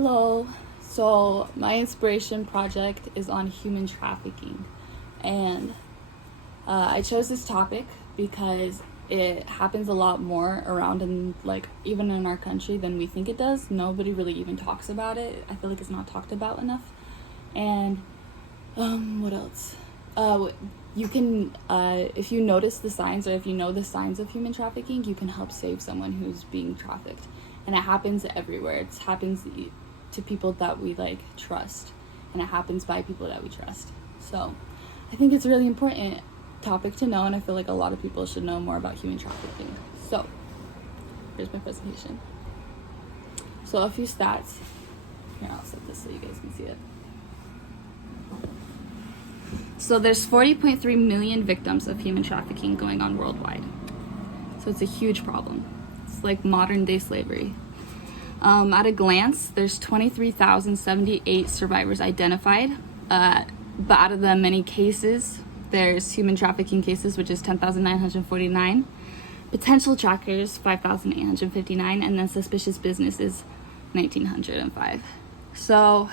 Hello. So my inspiration project is on human trafficking, and I chose this topic because it happens a lot more around in even in our country than we think it does. Nobody really even talks about it. I feel like it's not talked about enough. And what else? You can if you notice the signs, or if you know the signs of human trafficking, you can help save someone who's being trafficked. And it happens everywhere. It happens to people that we trust, and it happens by people that we trust. So I think it's a really important topic to know, and I feel like a lot of people should know more about human trafficking. So here's my presentation. So a few stats. Here, I'll set this so you guys can see it. So there's 40.3 million victims of human trafficking going on worldwide. So it's a huge problem. It's like modern day slavery. At a glance, there's 23,078 survivors identified, but out of the many cases, there's human trafficking cases, which is 10,949, potential trackers, 5,859, and then suspicious business is 1,905. So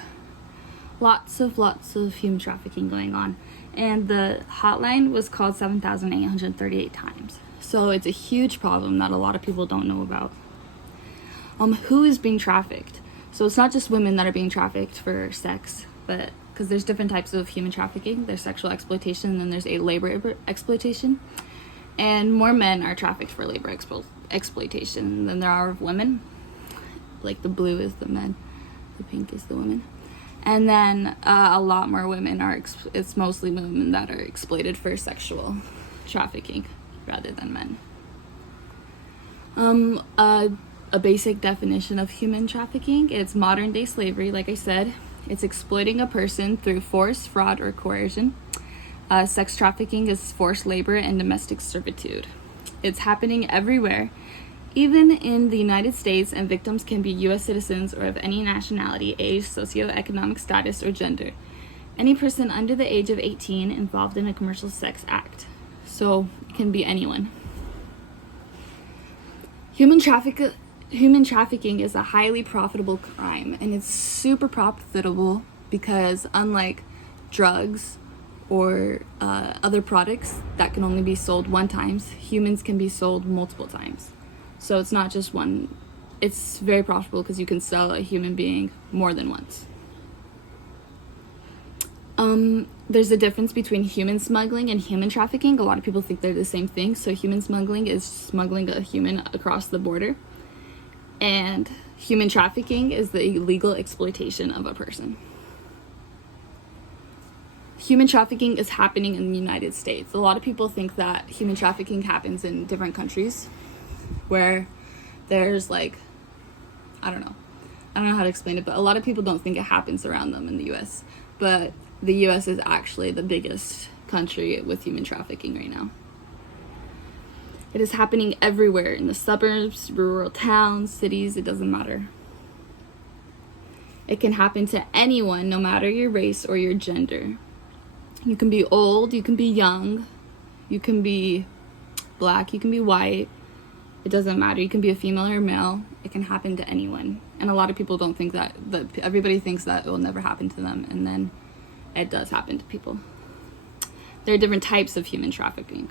lots of human trafficking going on, and the hotline was called 7,838 times. So it's a huge problem that a lot of people don't know about. Who is being trafficked? So it's not just women that are being trafficked for sex, but because there's different types of human trafficking. There's sexual exploitation, and then there's a labor exploitation. And more men are trafficked for labor exploitation than there are of women. Like the blue is the men, the pink is the women. And then a lot more women it's mostly women that are exploited for sexual trafficking rather than men. A basic definition of human trafficking: it's modern day slavery, like I said. It's exploiting a person through force, fraud, or coercion. Sex trafficking is forced labor and domestic servitude. It's happening everywhere, even in the United States, and victims can be U.S. citizens or of any nationality, age, socioeconomic status, or gender. Any person under the age of 18 involved in a commercial sex act. So it can be anyone. Human trafficking is a highly profitable crime, and it's super profitable because, unlike drugs or other products that can only be sold one time, humans can be sold multiple times. So it's not just one. It's very profitable because you can sell a human being more than once. There's a difference between human smuggling and human trafficking. A lot of people think they're the same thing. So human smuggling is smuggling a human across the border, and human trafficking is the illegal exploitation of a person. Human trafficking is happening in the United States. A lot of people think that human trafficking happens in different countries where there's I don't know how to explain it, but a lot of people don't think it happens around them in the US. But the US is actually the biggest country with human trafficking right now. It is happening everywhere, in the suburbs, rural towns, cities, it doesn't matter. It can happen to anyone, no matter your race or your gender. You can be old, you can be young, you can be black, you can be white. It doesn't matter. You can be a female or a male. It can happen to anyone. And a lot of people don't think that everybody thinks that it will never happen to them, and then it does happen to people. There are different types of human trafficking.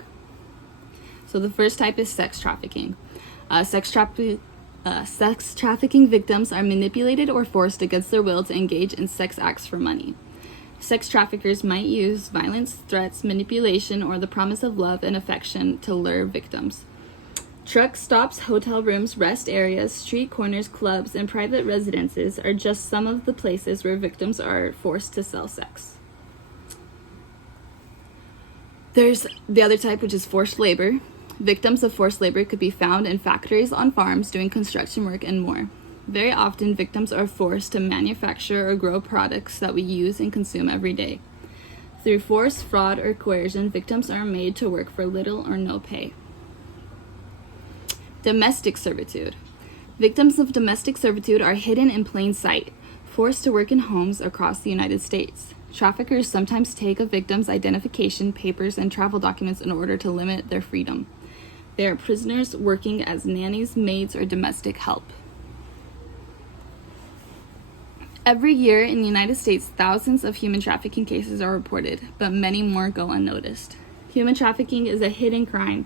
So the first type is sex trafficking. Sex trafficking victims are manipulated or forced against their will to engage in sex acts for money. Sex traffickers might use violence, threats, manipulation, or the promise of love and affection to lure victims. Truck stops, hotel rooms, rest areas, street corners, clubs, and private residences are just some of the places where victims are forced to sell sex. There's the other type, which is forced labor. Victims of forced labor could be found in factories, on farms, doing construction work, and more. Very often, victims are forced to manufacture or grow products that we use and consume every day. Through force, fraud, or coercion, victims are made to work for little or no pay. Domestic servitude. Victims of domestic servitude are hidden in plain sight, forced to work in homes across the United States. Traffickers sometimes take a victim's identification, papers, and travel documents in order to limit their freedom. They are prisoners working as nannies, maids, or domestic help. Every year in the United States, thousands of human trafficking cases are reported, but many more go unnoticed. Human trafficking is a hidden crime.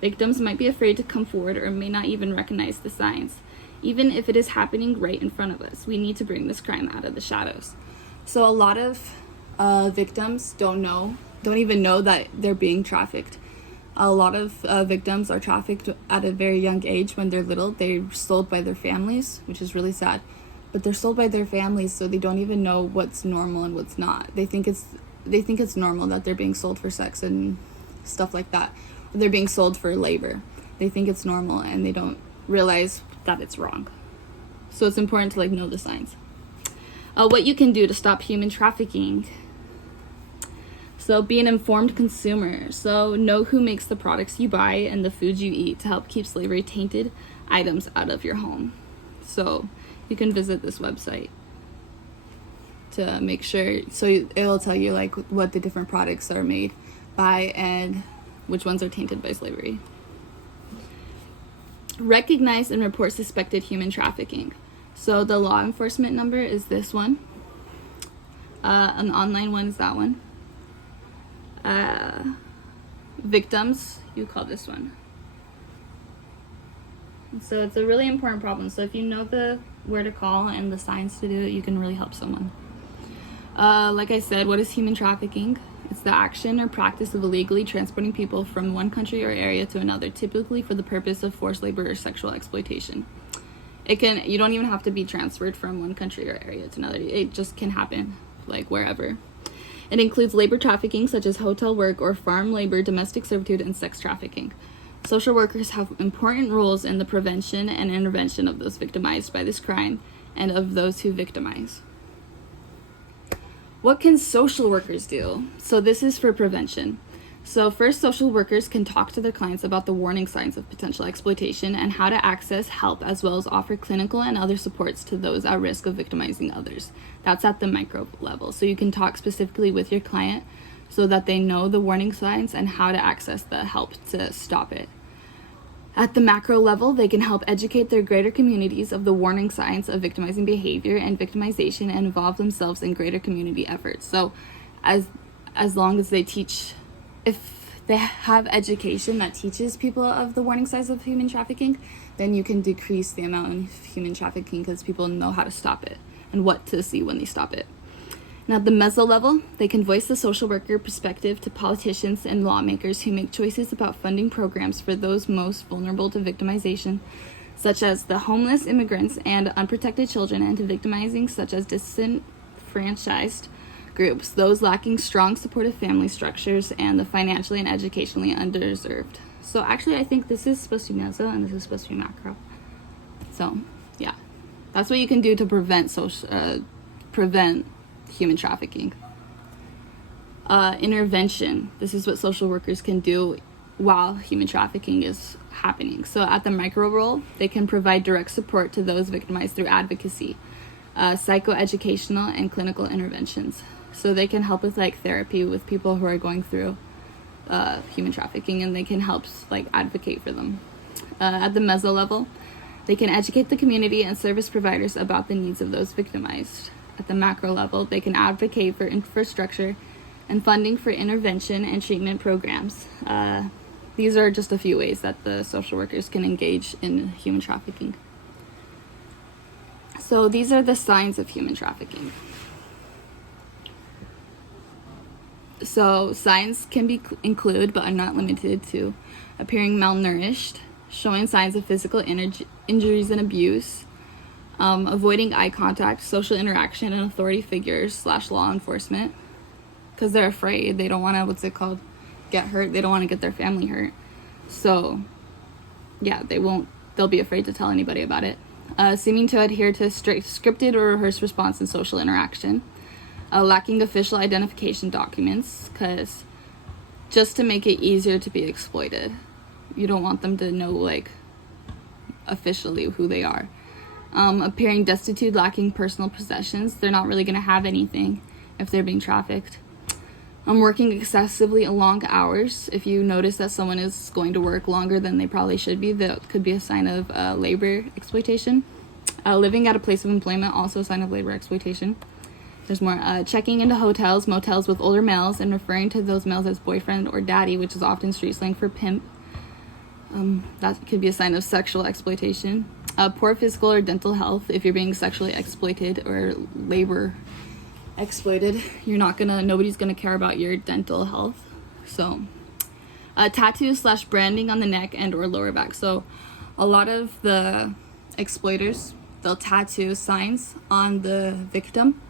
Victims might be afraid to come forward or may not even recognize the signs. Even if it is happening right in front of us, we need to bring this crime out of the shadows. So a lot of victims don't even know that they're being trafficked. A lot of victims are trafficked at a very young age when they're little. They're sold by their families, which is really sad. But they're sold by their families, so they don't even know what's normal and what's not. They think it's normal that they're being sold for sex and stuff like that. Or they're being sold for labor. They think it's normal and they don't realize that it's wrong. So it's important to know the signs. What you can do to stop human trafficking. So be an informed consumer. So know who makes the products you buy and the foods you eat to help keep slavery tainted items out of your home. So you can visit this website to make sure, so it'll tell you what the different products are made by and which ones are tainted by slavery. Recognize and report suspected human trafficking. So the law enforcement number is this one. An online one is that one. Victims, you call this one. So it's a really important problem. So if you know where to call and the signs to do it, you can really help someone. Like I said, what is human trafficking? It's the action or practice of illegally transporting people from one country or area to another, typically for the purpose of forced labor or sexual exploitation. You don't even have to be transferred from one country or area to another. It just can happen, wherever. It includes labor trafficking, such as hotel work or farm labor, domestic servitude, and sex trafficking. Social workers have important roles in the prevention and intervention of those victimized by this crime and of those who victimize. What can social workers do? So this is for prevention. So first, social workers can talk to their clients about the warning signs of potential exploitation and how to access help, as well as offer clinical and other supports to those at risk of victimizing others. That's at the micro level. So you can talk specifically with your client so that they know the warning signs and how to access the help to stop it. At the macro level, they can help educate their greater communities of the warning signs of victimizing behavior and victimization and involve themselves in greater community efforts. So as long as they teach, if they have education that teaches people of the warning signs of human trafficking, then you can decrease the amount of human trafficking because people know how to stop it and what to see when they stop it. And at the meso level, they can voice the social worker perspective to politicians and lawmakers who make choices about funding programs for those most vulnerable to victimization, such as the homeless, immigrants, and unprotected children, and to victimizing such as disenfranchised groups, those lacking strong supportive family structures, and the financially and educationally underserved. So actually, I think this is supposed to be meso and this is supposed to be macro. So yeah, that's what you can do to prevent human trafficking. Intervention. This is what social workers can do while human trafficking is happening. So at the micro role, they can provide direct support to those victimized through advocacy, psychoeducational, and clinical interventions. So they can help with therapy with people who are going through human trafficking, and they can help advocate for them. At the meso level, they can educate the community and service providers about the needs of those victimized. At the macro level, they can advocate for infrastructure and funding for intervention and treatment programs. These are just a few ways that the social workers can engage in human trafficking. So these are the signs of human trafficking. So signs can include, but are not limited to, appearing malnourished, showing signs of physical injuries and abuse, avoiding eye contact, social interaction, and authority figures / law enforcement, because they're afraid. They don't want to, get hurt. They don't want to get their family hurt. So, yeah, they'll be afraid to tell anybody about it. Seeming to adhere to strict scripted or rehearsed response in social interaction. Lacking official identification documents, because just to make it easier to be exploited. You don't want them to know, officially who they are. Appearing destitute, lacking personal possessions. They're not really going to have anything if they're being trafficked. Working excessively long hours. If you notice that someone is going to work longer than they probably should be, that could be a sign of labor exploitation. Living at a place of employment, also a sign of labor exploitation. There's more. Checking into hotels, motels with older males and referring to those males as boyfriend or daddy, which is often street slang for pimp. That could be a sign of sexual exploitation. Poor physical or dental health. If you're being sexually exploited or labor exploited, nobody's gonna care about your dental health. So, tattoos / branding on the neck and or lower back. So, a lot of the exploiters, they'll tattoo signs on the victim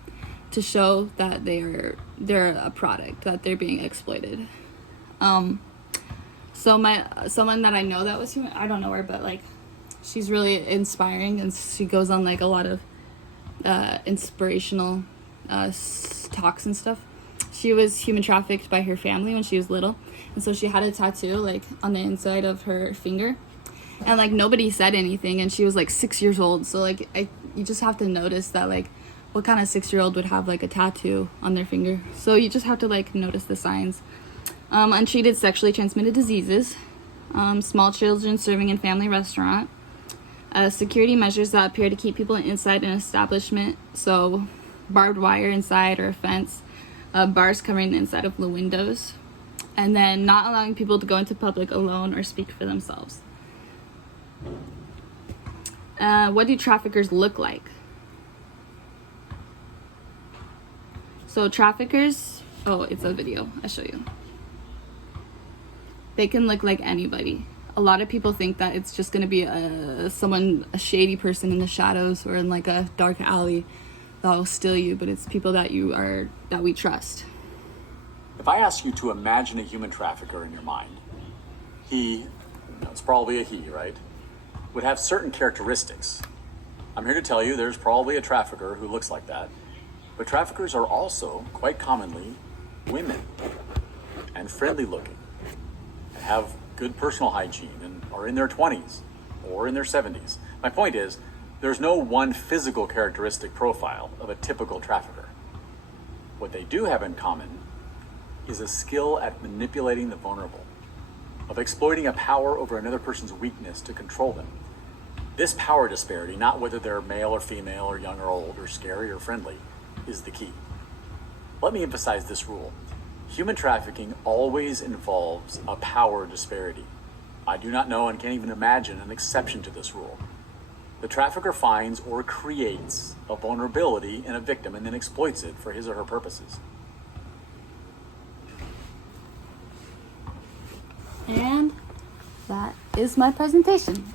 to show that they're a product, that they're being exploited. So someone that I know that was human, I don't know her, but like she's really inspiring, and she goes on like a lot of inspirational talks and stuff. She was human trafficked by her family when she was little, and so she had a tattoo like on the inside of her finger, and like nobody said anything, and she was like 6 years old. So like you just have to notice that, like, what kind of 6-year-old would have like a tattoo on their finger. So you just have to like notice the signs. Untreated sexually transmitted diseases, small children serving in family restaurant, security measures that appear to keep people inside an establishment, so barbed wire inside or a fence, bars covering the inside of the windows, and then not allowing people to go into public alone or speak for themselves. What do traffickers look like? So traffickers, it's a video, I'll show you. They can look like anybody. A lot of people think that it's just going to be a shady person in the shadows or in like a dark alley that will steal you, but it's people that we trust. If I ask you to imagine a human trafficker in your mind, it's probably a he, right, would have certain characteristics. I'm here to tell you there's probably a trafficker who looks like that, but traffickers are also quite commonly women and friendly looking, have good personal hygiene, and are in their 20s or in their 70s. My point is, there's no one physical characteristic profile of a typical trafficker. What they do have in common is a skill at manipulating the vulnerable, of exploiting a power over another person's weakness to control them. This power disparity, not whether they're male or female or young or old or scary or friendly, is the key. Let me emphasize this rule. Human trafficking always involves a power disparity. I do not know and can't even imagine an exception to this rule. The trafficker finds or creates a vulnerability in a victim and then exploits it for his or her purposes. And that is my presentation.